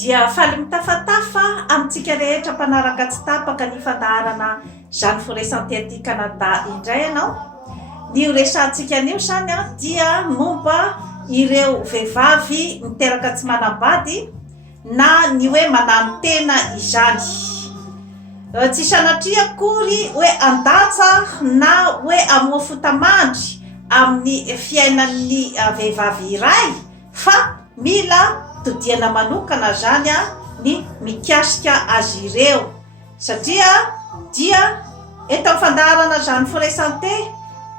dia faly mitafatafa amintsika rehetra mpanaraka tsy tapaka ny fandaharana Jeanne Forest Santé aty Canada indray ianao. Ny resantsika anio zany dia momba ireo vehivavy miteraka tsy manambady na ny hoe manano tena izany. Tsy sanatria akory hoe andaja na hoe amoa fotamandry amin'ny fiainan'ny vehivavy iray, fa mila todiana manokana zany ny mikasika azy ireo, satria dia eto fandaharana Jeanne Forest Santé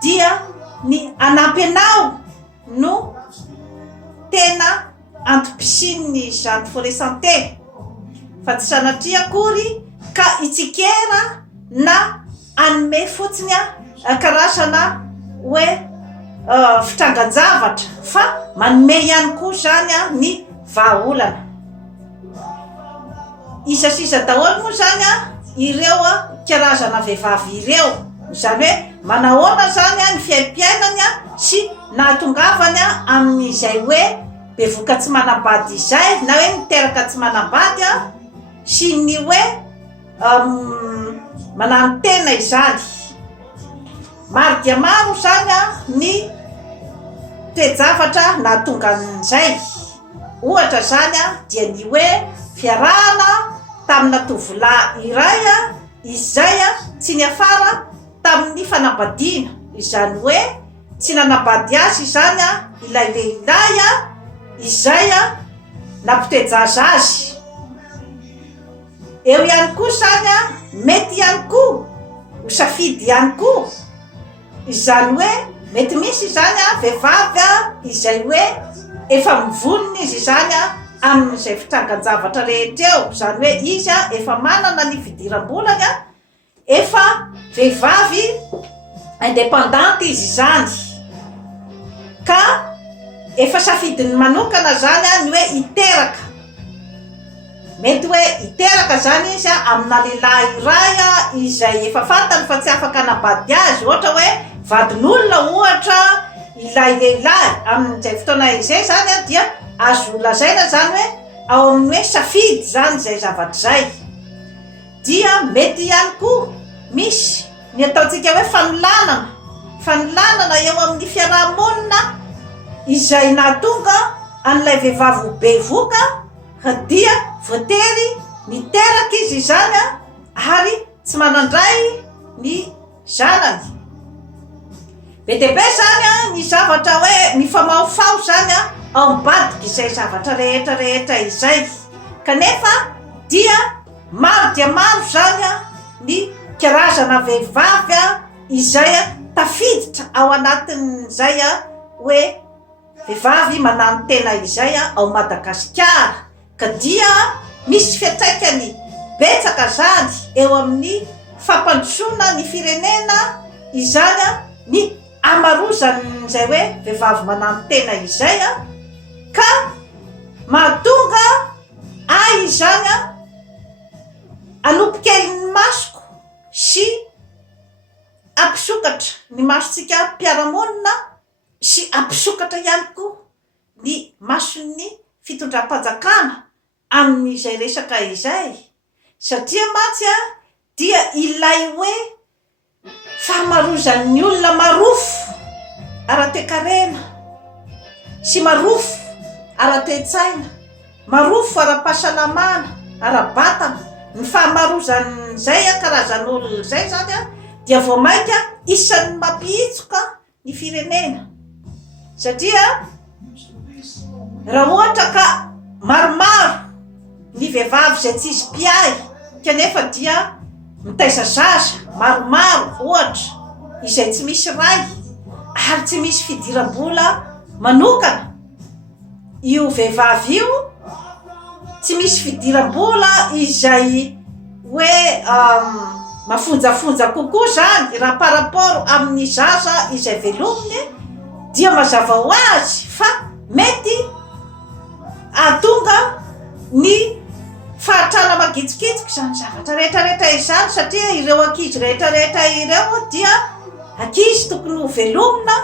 dia ny anampy anao no tena antom-pisin'ny Jeanne Forest Santé, fa tsy sanatria akory ka itsikera na anome fotsiny karazana hoe fitrangan-javatra, fa manome ihany koa zany ny vahaolana. Isasisa daholo moa zany ireo karazana vehivavy ireo, zany hoe manahoana zany ny fiaim-piainany sy nahatongavany amin'izay hoe bevoka tsy manambady izay, na hoe miteraka tsy manambady sy ny hoe manano tena izany. Maro dia maro zany ny toe-javatra nahatonga an'izay. Ohatra zany dia ny hoe fiarahana tamina tovolahy iray izay tsy niafara tamin'ny fanambadiana, izany hoe tsy nanambady azy zany ilay lehilahy izay nampitoejaza azy. Eo ihany koa zany mety ihany koa ho safidy ihany koa, izany hoe mety misy zany vehivavy izay hoe efa mivonona izy zany amin'izay fitrangan-javatra rehetra eo, zany hoe izy efa manana ny fidiram-bolany, efa vehivavy indépendante izy zany, ka efa safidiny manokana zany ny hoe iteraka. Mety hoe iteraka zany izy amina lehilahy iray izay efa fantany fa tsy afaka hanambady azy, ohatra hoe vadin'olona ohatra ilay lehilahy, amin'izay fotoana izay zany dia azo lazaina zany hoe ao amin'ny hoe safidy zany zay zavatra zay. Dia mety ihany koa misy ny ataontsika hoe fanolanana eo amin'ny fiarahamonina izay nahatonga an'ilay vehivavy ho bevoka dia voatery miteraka izy zany ary tsy manandray ny zanany. Be dia be zany ny zavatra hoe mifamaofao zany ao ambadika izay zavatra rehetra izay, kanefa dia maro dia maro zany ny karazana vehivavy izay tafiditra ao anatin'izay hoe vehivavy manano tena izay ao Madagasikara, ka dia misy fiantraikany betsaka zany eo amin'ny fampandrosoana ny firenena izany ny amarozan'izay hoe vehivavy manano tena izay, ka mahatonga izany anompo kely ny masoko sy ampisokatra ny masontsika mpiaramonina sy ampisokatra ihany koa ny mason'ny fitondram-panjakana amin'izay resaka izay, satria matsy dia ilay hoe fahamarozan'ny olona marofo ara-toekarena sy marofo ara-toetsaina, marofo ara-pahasalamana, ara-batana. Ny fahamarozan'izay karazan'olona zay zany dia vao mainka isan'ny mampihitsoka ny firenena, satria raha ohatra ka maromaro ny vehivavy izay tsisy mpiay kanefa dia mitaiza zaza maromaro ohatra izay tsy misy ray ary tsy misy fidiram-bola manokana, io vehivavy io tsy misy fidiram-bola izay hoe mafonjafonja kokoa zany raha par rapport amin'ny zaza izay velominy, dia mazava ho azy fa mety ahatonga ny fahatrana magitsikitsika zany zavatra rehetrarehetra izany, satria ireo ankizy rehetrarehetra ireo dia ankizy tokony ho velomina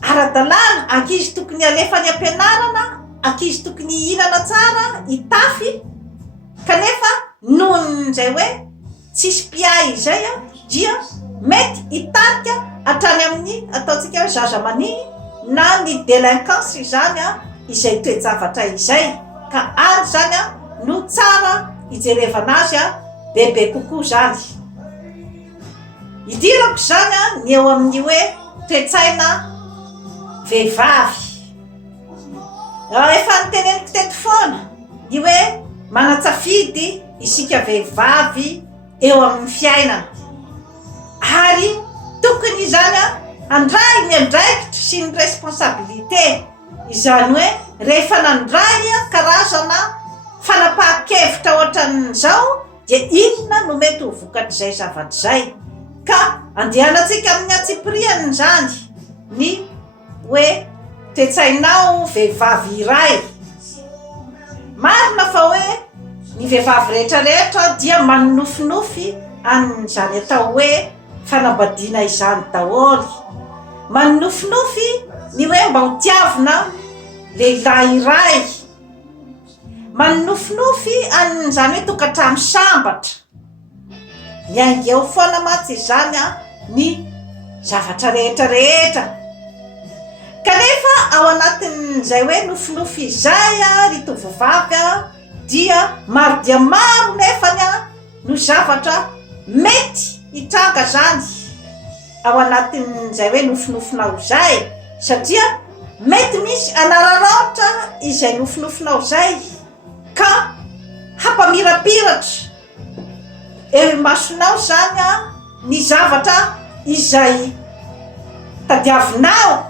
ara-dalàna, ankizy tokony alefa ny ampianarana ankizy tokony ihinana tsara itafy kanefa nohon'izay hoe tsisy mpiay izay a dia mety hitarika hatrany amin'ny ataontsika zaza maniny na ny délinquance izany a izay toe-javatra izay ka any zany a no tsara hijerevana azy a bebe kokoa zany. Idirako zany a ny eo amin'ny hoe toe-tsaina vehivavy. Efa niteneniko teto foana ny hoe manatsafidy isika vehivavy eo amin'ny fiainana ary tokony zany a andray ny andraikitra sy ny responsabilité izany hoe rehefa nandray karazana fanapahan-kevitra ohatran'izao dia inona no mety ho vokatr'izay zavatra zay ka andehanantsika amin'ny atsipiriany zany ny hoe toe-tsainao vehivavy iray. Marina fa hoe ny vehivavy rehetrarehetra dia manofinofy an'izany atao hoe fanambadiana izany daholo, manofinofy ny hoe mba ho tiavina lehilahy iray, manofinofy an'izany hoe tokantrano sambatra. Miainga eo foana matsy izany a ny zavatra rehetrarehetra kanefa ao anatin'izay hoe nofinofy izay a ry tovovavy a dia maro dia maro nefany a no zavatra mety hitranga zany ao anatin'izay hoe nofinofinao izay satria mety misy anararaotra izay nofinofinao izay ka hampamirapiratra eo masonao zany a ny zavatra izay tadiavinao.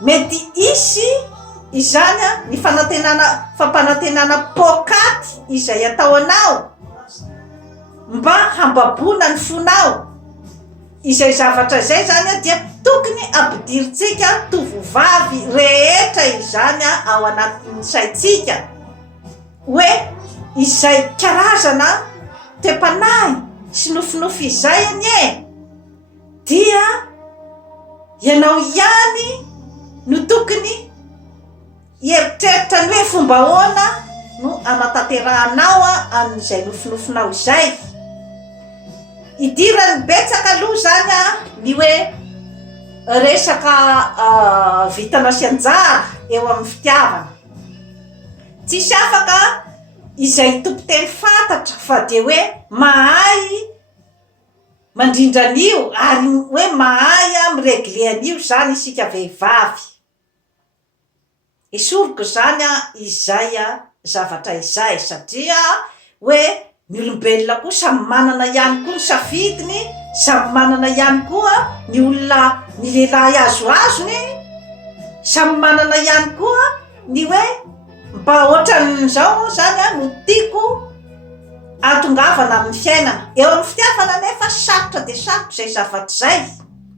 Mety isy izany a ny fampanantenana pokaty izay ataonao mba hambabona ny fonao. Izay zavatra izay zany a dia tokony ampidiritsika tovovavy rehetra izany a ao anatin'ny saitsika hoe izay karazana toe-panahy sy nofinofy izay anie dia ianao ihany no tokony hieritreritra ny hoe fomba ahoana no anataterahanao amin'izay nofinofinao izay. Idirany betsaka aloha zany a ny hoe resaka vitana sy anjara eo amin'ny fitiavana. Tsisy afaka izay tompoteny fantatra fa de hoe mahay mandrindran'io ary hoe mahay miregle an'io zany isika vehivavy. Esoriko zany a izay a zavatra izay satria hoe ny olombelona koa samy manana ihany koa ny safidiny, samy manana ihany koa ny olona ny lehilahy azoazony, samy manana ihany koa ny hoe mba ohatran'izao zany a no tiako atongavana amin'ny fiainana. Eo amin'ny fitiavana nefa sarotra de sarotra zay zavatra zay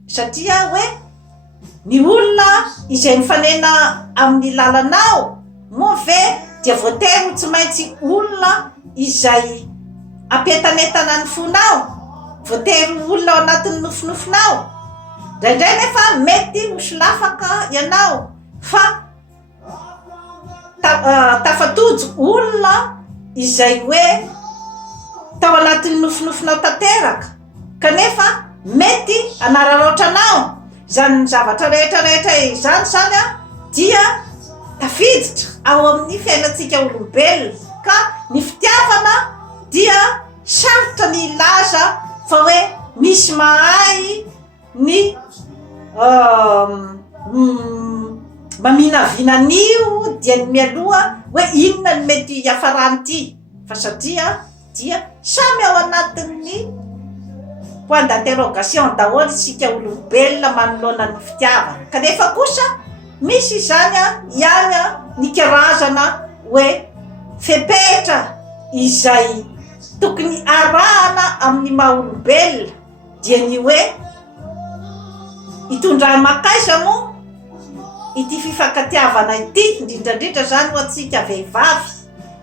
satria hoe ny olona izay mifanena amin'ny lalanao moa ve dia voatery tsy maintsy olona izay ampetanetana ny fonao, voatery olona ao anatin'ny nofinofinao. Indraindray nefa mety hosolafaka ianao fa tafatojo olona izay hoe tao anatin'ny nofinofinao tanteraka kanefa mety anararaotranao zany zavatra rehetrarehetra izany zany a dia tafiditra ao amin'ny fiainantsika olombelona ka ny fitiavana dia sarotra ny ilaza fa hoe misy mahay ny maminavinan'io dia ny mialoha hoe inona ny mety hiafarany ity fa satria dia samy ao anatin'ny point d'interrogation daholo isika olombelona manoloana ny fitiavana kanefa kosa misy izany a ihany a ny karazana hoe fepetra izay tokony arahana amin'ny maha olombelona dia ny hoe hitondra makaiza moa ity fifankatiavana ity indrindrandrindra zany ho antsika vehivavy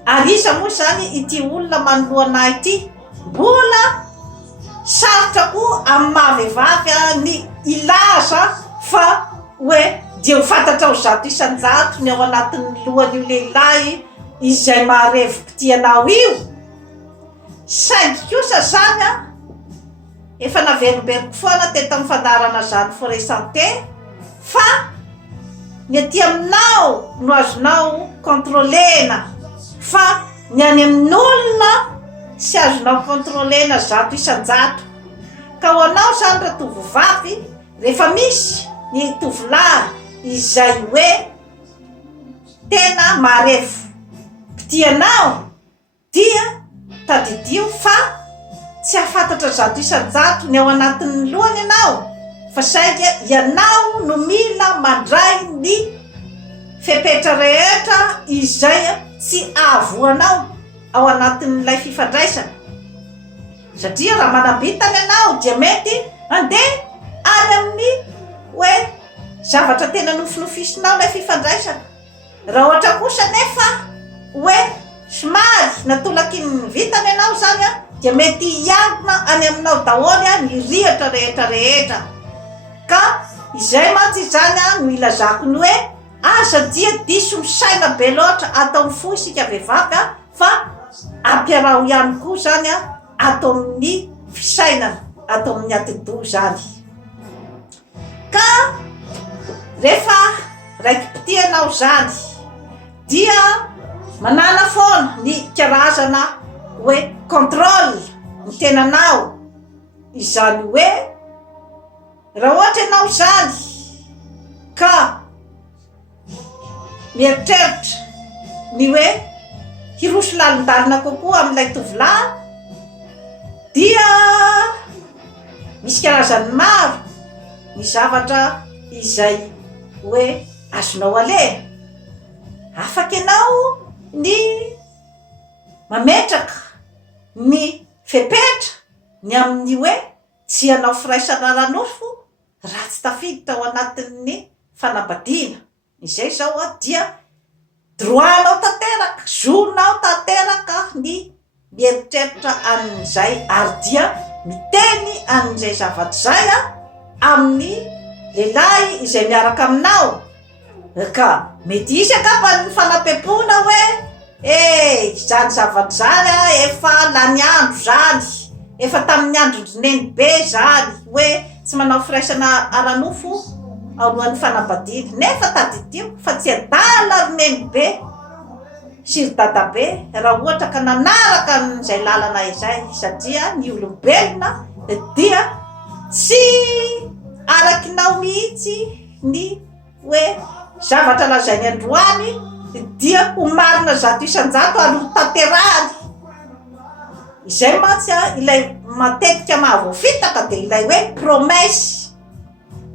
ary iza moa zany ity olona manoloana ity mbola sarotra koa amin'ny maha vehivavy ny ilaza fa hoe dia ho fantatra ho zato isan-jato ny ao anatin'ny lohan'io lehilahy izay maharevi-pitianao io. Saingy kosa zany a efa naverimberiko foana teto amin'ny fandarana Jeanne Forêt Santé fa ny aty aminao no azonao kontrolena fa ny any amin'olona sy azonao kontrolena zato isan-jato. Ka ho anao zany raha tovovavy rehefa misy ny tovolahy izay hoe tena maharevo pitianao dia tadidio fa tsy hafantatra zato isan-jato ny ao anatin'ny lohany ianao fa saingy ianao no mila mandray ny fepetra rehetra izay tsy ahavoanao ao anatin'ilay fifandraisana. Satria raha manambitana ianao dia mety andeha any amin'ny hoe zavatra tena nofinofisinao ilay fifandraisana. Raha ohatra kosa nefa hoe somary natolaky ny vitana ianao zany a dia mety hiangona any aminao daholo ny rihatra rehetra. Ka izay mantsy zany a no ilazako ny hoe aza dia diso misaina be loatra atao amin'ny fo isika vehivavy fa ampiarao ihany koa zany a atao amin'ny fisainana, atao amin'ny ati-doha zany. Ka rehefa raiky pitianao zany dia manana foana ny karazana hoe contrôle ny tenanao. Izany hoe raha ohatra ianao zany ka mieritreritra ny hoe hiroso lalindalina kokoa amin'ilay tovolahy dia misy karazany maro ny zavatra izay hoe azonao aleha. Afaka ianao ny mametraka ny fepetra ny amin'ny hoe tsy hanao firaisana ranofo raha tsy tafiditra ao anatin'ny fanambadiana. Izay zao a dia droanao tanteraka, zonao tanteraka ny mieritreritra an'izay ary dia miteny an'izay zavatra zay a amin'ny lehilahy izay miaraka aminao. Ka mety isy akapa ny fanapepona hoe zany zavatra zany a efa lany andro zany, efa tamin'ny andron-droneny be zany hoe tsy manao firaisana aranofo alohan'ny fanambadiana. Nefa tadidio fa tsy adala roneny be sy ry dada be raha ohatra ka nanaraka n'izay lalana izay. Satria ny olombelona dia tsy arakinao mihitsy ny hoe zavatra lazainy androany dia ho marina zato isan-jato aloha tanterahany. Izay mantsy a ilay matetika mahavoafitaka dia ilay hoe promesy.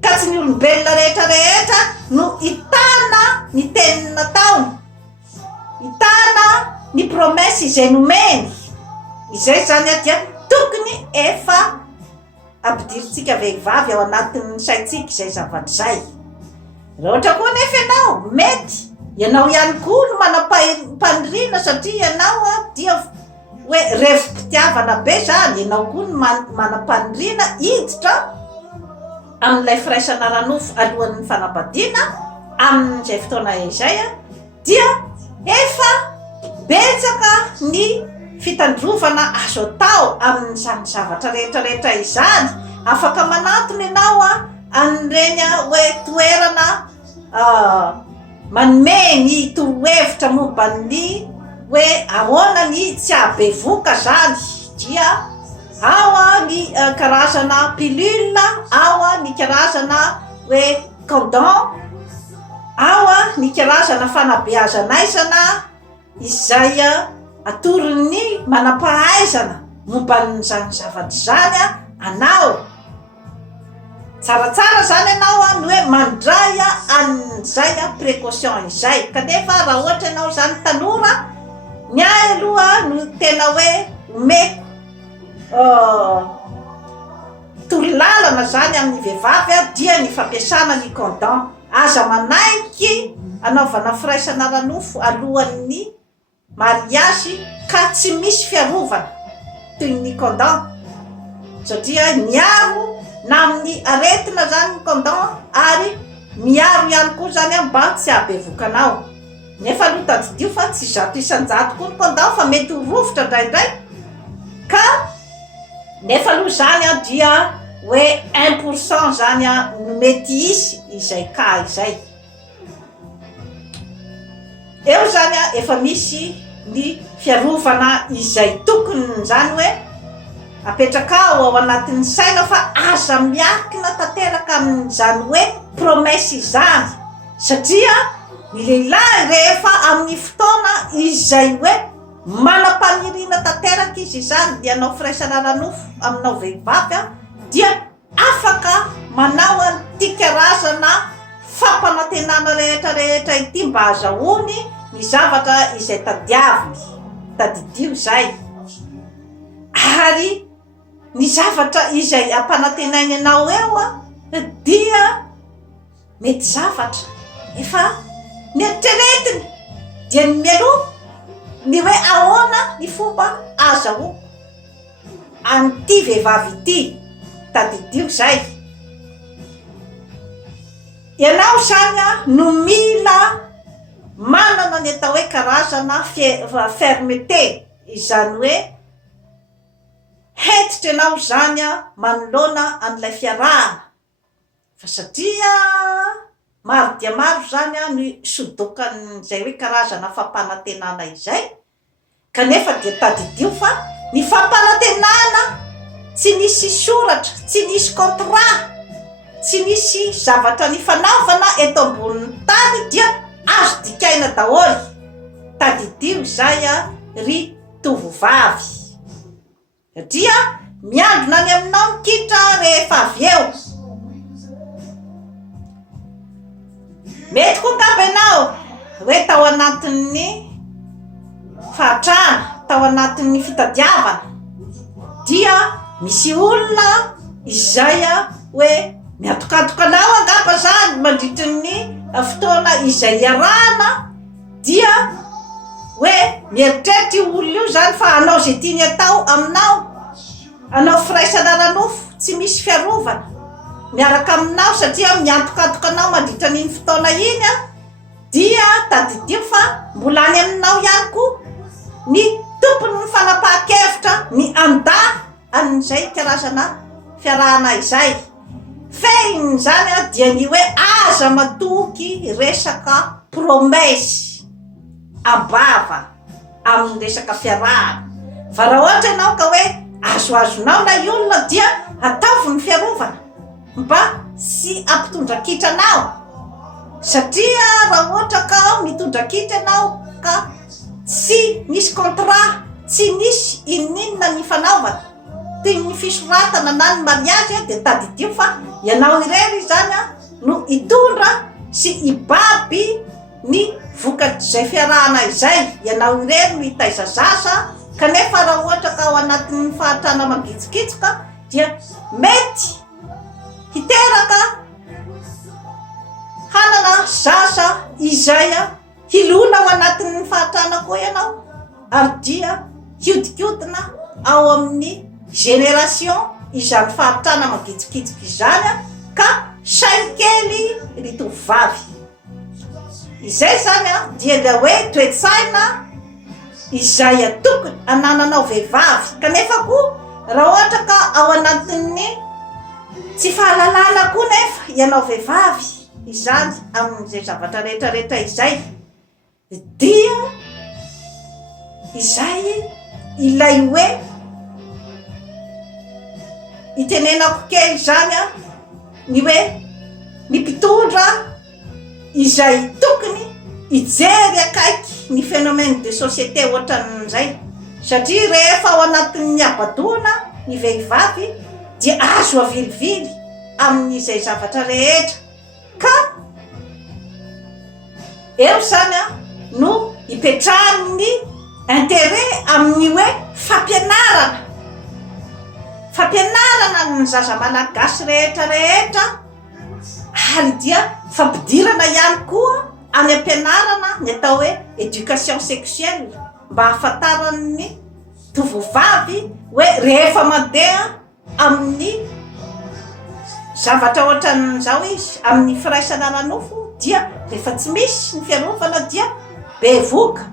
Ka tsy ny olombelona rehetrarehetra no hitana ny teniny nataony, hitana ny promesy izay nomeny. Izay zany a dia tokony efa ampidiritsika vehivavy ao anatin'ny saitsika izay zavatra zay. Raha ohatra koa nefa ianao mety ianao ihany koa no manam-paniriana satria ianao a dia hoe revo-pitiavana be zany, ianao koa no manam-paniriana hiditra amin'ilay firaisana ranofo alohan'ny fanambadiana amin'izay fotoana izay a dia efa betsaka ny fitandrovana azo atao amin'izany zavatra rehetrarehetra izany. Afaka manatona ianao a anireny hoe toerana manome ny torohevitra momban'ny hoe ahoana ny tsy ahabevoka zany. Dia ao a ny karazana pilule, ao a ny karazana hoe condom, ao a ny karazana fanabeazanaisana izay atorin'ny manampahaizana momban'izany zavatra zany anao. Tsaratsara zany ianao no hoe mandray an'izay précaution izay. Kanefa raha ohatra ianao zany tanora, ny ahy aloha no tena hoe omeko torolalana zany amin'ny vehivavy dia ny fampiasana ny condom. Aza manaiky anaovana firaisana ranofo alohan'ny mariazy ka tsy misy fiarovana toy ny condom satria miaro na amin'ny aretina zany ny condom ary miaro ihany koa zany a mba tsy abevokanao. Nefa aloha tadidio fa tsy zato isan-jato koa nkondao fa mety ho rovotra ndraindray ka nefa aloha zany a dia hoe 1% zany a mety isy izay ka izay. Eo zany a efa misy ny fiarovana izay tokony zany hoe apetrakao ao anatin'ny saina fa aza miakina tanteraka amin'izany hoe promesy izany satria ny lehilahy rehefa amin'ny fotoana izay hoe manam-pamirina tanteraka izy izany dia anao firaisana ranofo aminao vehivavy a dia afaka manao an'ity karazana fampanantenana rehetrarehetra ity mba azahoany ny zavatra izay tadiaviny tadidio zay. Ary ny zavatra izay ampanantenainy anao eo a dia mety zavatra efa nieritreretiny dia ny mialoha ny hoe ahoana ny fomba azahoako an'ity vehivavy ity tadidio zay. Ianao zany a no mila manana ny atao hoe karazana fermeté izany hoe hentitra ianao zany a manoloana an'ilay fiarahana fa satria maro dia maro zany a ny sodokan'izay hoe karazana fampanantenana izay kanefa dia tadidio fa ny fampanantenana tsy nisy soratra, tsy nisy contrat, tsy nisy zavatra ny fanaovana eto ambonin'ny tany dia azo dikaina daholy. Tadidio zay a ry tovovavy satria miandrona ny aminao mikitra rehefa avy eo. Mety koa ngamba ianao hoe tao anatin'ny fahatrana, tao anatin'ny fitadiavana dia misy olona izay a hoe miatokatokanao angamba zany mandritra ny fotoana izay iarahana dia hoe mieritreritra io olona io zany fa anao zay tiany atao aminao, anao firaisana ranofo tsy misy fiarovana miaraka aminao satria miantokatokanao mandritra n'iny fotoana iny a dia tadidio fa mbola any aminao ihany koa ny tompony ny fanapahan-kevitra ny anda an'izay karazana fiarahana izay. Feiny zany a dia ny hoe aza matoky resaka promesy ambava amin'ny resaka fiarahana fa raha ohatra ianao ka hoe azoazonao na olona dia ataovy ny fiarovana mba sy ampitondrakitra anao satria raha ohatra ka mitondrakitra anao ka tsy misy contrat, tsy misy ininona ny fanaovana toy ny fisoratana na ny mariage dia tadidio fa ianao irery zany a no itondra sy ibaby ny vokatr'izay fiarahana izay. Ianao irery no hitaiza zaza kanefa raha ohatra ka ao anatin'ny fahatrana mangitsikitsoka dia mety hiteraka hanana zaza izay a hilona ao anatin'ny fahatrana koa ianao ary dia hiodikodina ao amin'ny génération izany fahatrana magitsikitsika izany a ka saikely ry tovovavy izay zany a dia ilay hoe toetsaina izay atokony anananao vehivavy kanefa koa raha ohatra ka ao anatin'ny tsy fahalalana koa nefa ianao vehivavy izany amin'izay zavatra rehetrarehetra izay dia izay ilay hoe itenenako kely zany a ny hoe ny mpitondra izay tokony ijery akaiky ny phénomène de société ohatran'izay satria rehefa ao anatin'ny abadoana ny vehivavy dia azo avilivily amin'izay zavatra rehetra ka eo zany a no ipetrahany intérêt amin'ny hoe fampianarana ny zaza malagasy rehetrarehetra ary dia fampidirana ihany koa any ampianarana ny atao hoe éducation sexuelle mba hafantaran'ny tovovavy hoe rehefa mandeha amin'ny zavatra ohatran'izao izy amin'ny firaisana ranofo dia rehefa tsy misy ny fiarovana dia bevoka.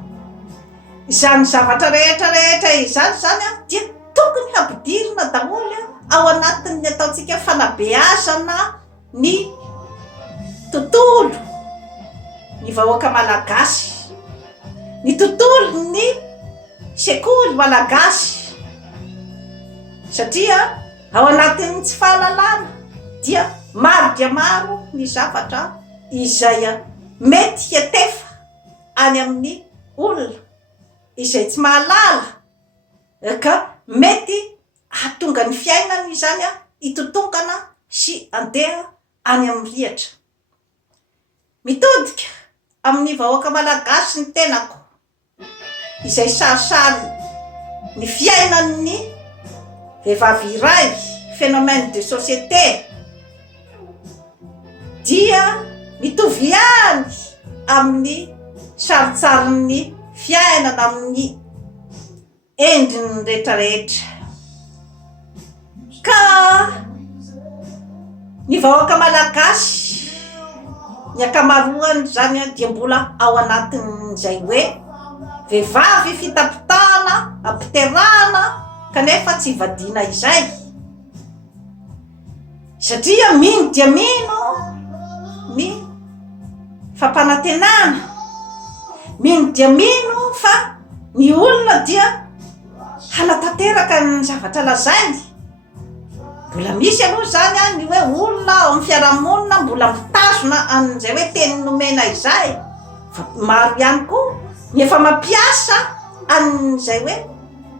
Izany zavatra rehetra izany zany dia tokony hampidirina daholo ao anatin'ny ataontsika fanabeazana ny tontolo ny vahoaka malagasy, ny tontolo ny sekoly malagasy, satria ao anatin'ny tsy fahalalana dia maro dia maro ny zavatra izay mety hiatefa any amin'ny olona izay tsy mahalala ka mety hahatonga ny fiainany izany hitotongana sy andeha any amin'ny rihatra. Mitodika amin'ny vahoaka malagasy ny tenako izay sarisary ny fiainan'ny vehivavy iray, phénomène de société, dia mitovy ihany amin'ny saritsarin'ny fiainana amin'ny endriny rehetrarehetra. Ka ny vahoaka malagasy ny akamaroany zany dia mbola ao anatin'izay hoe vehivavy fitapitana ampiterana kanefa tsy vadina izay, satria mino dia mino ny fampanantenana, mino dia mino fa ny olona dia hanatanteraka ny zavatra lazainy. Mbola misy aloha zany ny hoe olona ao amin'ny fiarahamonina mbola mitazona an'izay hoe teny nomena izay, fa maro ihany koa ny efa mampiasa an'izay hoe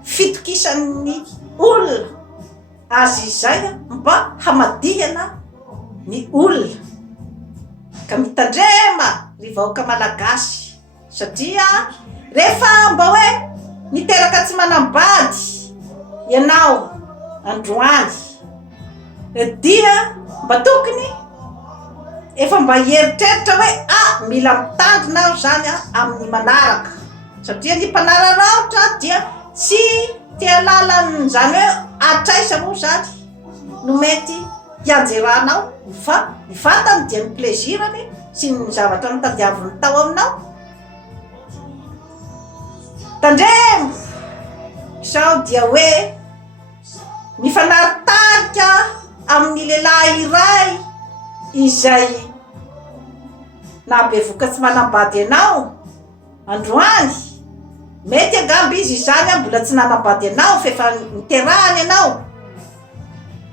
fitokisan'ny olona azy izay mba hamadihana ny olona. Ka mitandrema ny vahoaka malagasy satria rehefa mba hoe miteraka tsy manambady ianao androany dia mba tokony efa mba hieritreritra hoe mila mitandrina aho zany amin'ny manaraka, satria ny mpanararaotra dia tsy tia lalan'izany hoe atraisa moa zany no mety hianjeranao, fa ny fantany dia ny plezirany sy ny zavatra notadiaviny tao aminao. Tandremo sao dia hoe mifanaritarika amin'ny lehilahy iray izay na bevoka tsy manambady anao androany, mety angamba izy izany mbola tsy nanambady anao fa efa niterahany anao,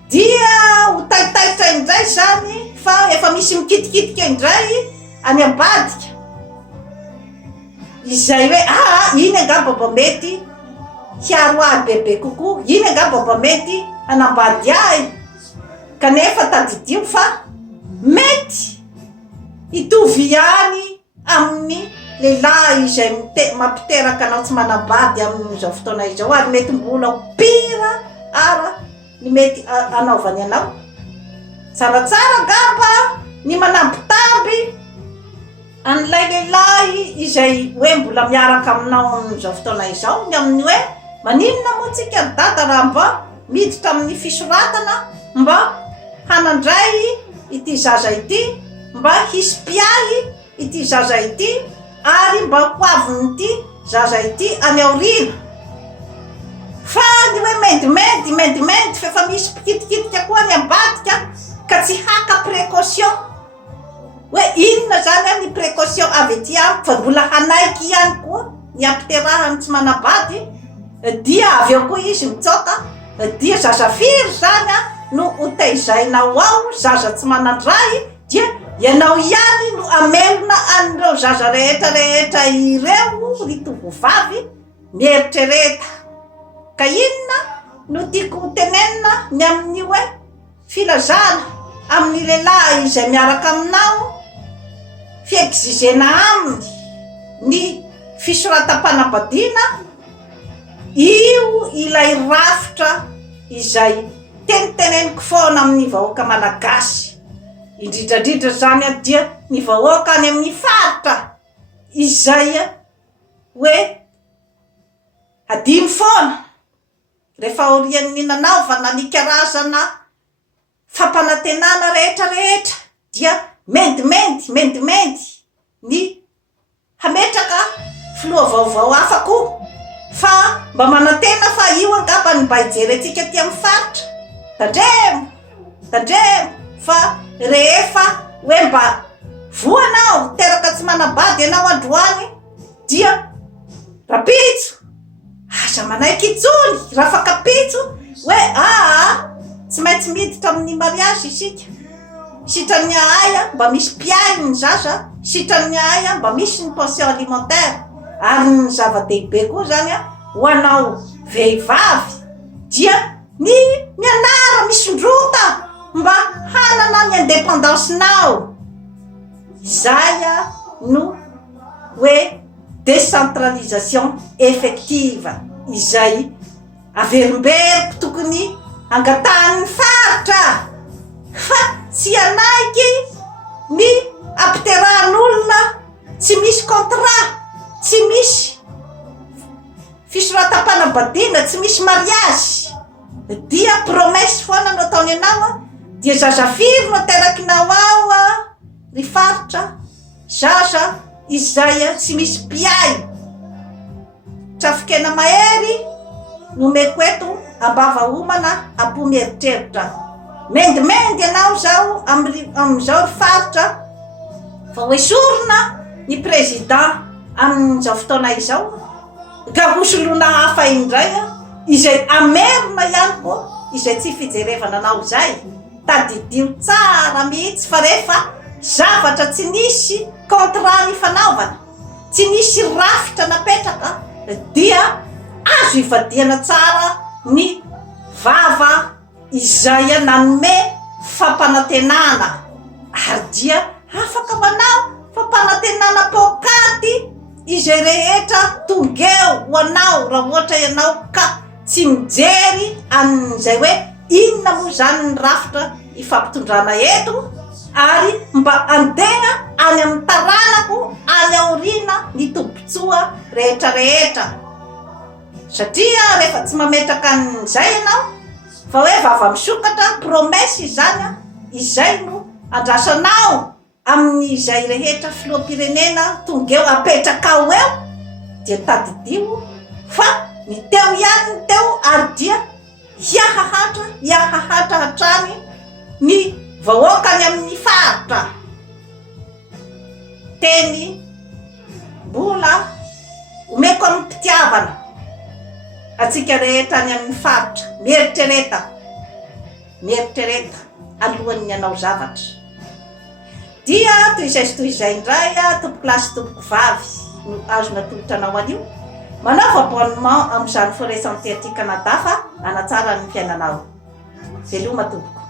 dia ho taitaitra indray zany fa efa misy mikitikitika indray any ambadika izay hoe iny angamba mba mety hiaro ahy bebe kokoa, iny angamba mba mety hanambady ahy, kanefa tadidio fa mety hitovy ihany amin'ny lehilahy izay mampiteraka anao tsy manambady amin'izao fotoana izao, ary mety mbola pira ara ny mety anaovany anao. Tsaratsara ngamba ny manambitamby an'ilay lehilahy izay hoe mbola miaraka aminao amin'izao fotoana izao, ny amin'ny hoe maninona moa tsika dada raha mba miditra amin'ny fisoratana mba hanandray ity zaza ity, mba hisy mpiahy ity zaza ity, ary mba hoavin'ity zaza ity any aorina. Fa ny hoe mendimendy fa efa misy pikitikitika koa ny ambadika ka tsy haka précaution hoe inona zany ny précaution avy ety amiko, fa mbola hanaiky ihany koa ny ampiterahany tsy manambady, dia avy eo koa izy mitsoka dia zaza firy zany no hotaizainao ao, zaza tsy manandray, dia ianao ihany no amelona an'ireo zaza rehetrarehetra ireo ry tovovavy mieritrereta. Ka inona no tiako ho tenenina ny amin'ny hoe filazana amin'ny lehilahy izay miaraka aminao, fiexigena aminy ny fisoratam-panambadiana, io ilay rafitra izay teniteneniko foana amin'ny vahoaka malagasy, indrindrandrindra zany dia ny vahoaka any amin'ny faritra izay hoe adiny foana rehefa aorian'ny nanaovana ny karazana fampanantenana rehetrarehetra dia mendimendy ny hametraka filoha vaovao hafa koa fa mba manantena fa io angambany mba hijery antsika ty amin'ny faritra tandremo fa rehefa hoe mba voanao teraka tsy manabady ianao androany dia rapitso aza manaiky itsony raha fakapitso hoe tsy maintsy miditra amin'ny mariage isika sitrany aya mba misy piainy ny zaza sitrany aya mba misy ny pension alimentaire ary ny zava-dehibe koa zany ho anao vehivavy dia ny mianara misondrota mba hanana ny indépendancenao izay no hoe décentralisation effective izay averimberiko tokony angatahany faritra fa tsy anaiky ny apiterahan'olona tsy misy contrat tsy misy fisoratam-panambadiana tsy misy mariage dia promesse foana no ataony anao dia zazafiry no terakinao ao ry faritra zaza izay tsy misy piay trafikena mahery nomeko eto ambava homana ampomeritreritra mendimendy ianao zao am'izao ry faritra fa hoesorona ny président amin'izao fotoana izao ka hosoloana hafa indray izay amerina ihany koa izay tsy fijerevana anao zay tadidio tsara mihitsy fa rehefa zavatra tsy nisy contrat ny fanaovana tsy nisy rafitra napetraka dia azo ivadiana tsara ny vava izay nanome fampanantenana ary dia afaka manao fampanantenana pokaty izay rehetra tongeo ho anao raha ohatra ianao ka tsy mijery an'izay hoe inona moa zany ny rafitra ifampitondrana eto ary mba antegna any amin'ny taranako any aorina ny tombotsoa rehetrarehetra satria rehefa tsy mametraka an'izay ianao fa hoe vava misokatra promesse zany izay no andrasanao amin'izay rehetra filoham-pirenena tonga eo apetrakao eo dia tadidio fa ny teo ihany ny teo ary dia hiahahatra hatrany ny vahoakany amin'ny faritra teny mbola omeko amin'ny mpitiavana atsika rehetra any amin'ny faritra mieritrereta alohan'ny anao zavatra dia toy izay indray tompoko lasy tompoko vavy no azona tolotra anao anio manao abonnement amin'izany forêt santé ty Canada fa anatsara ny fiainanao veloma tompoko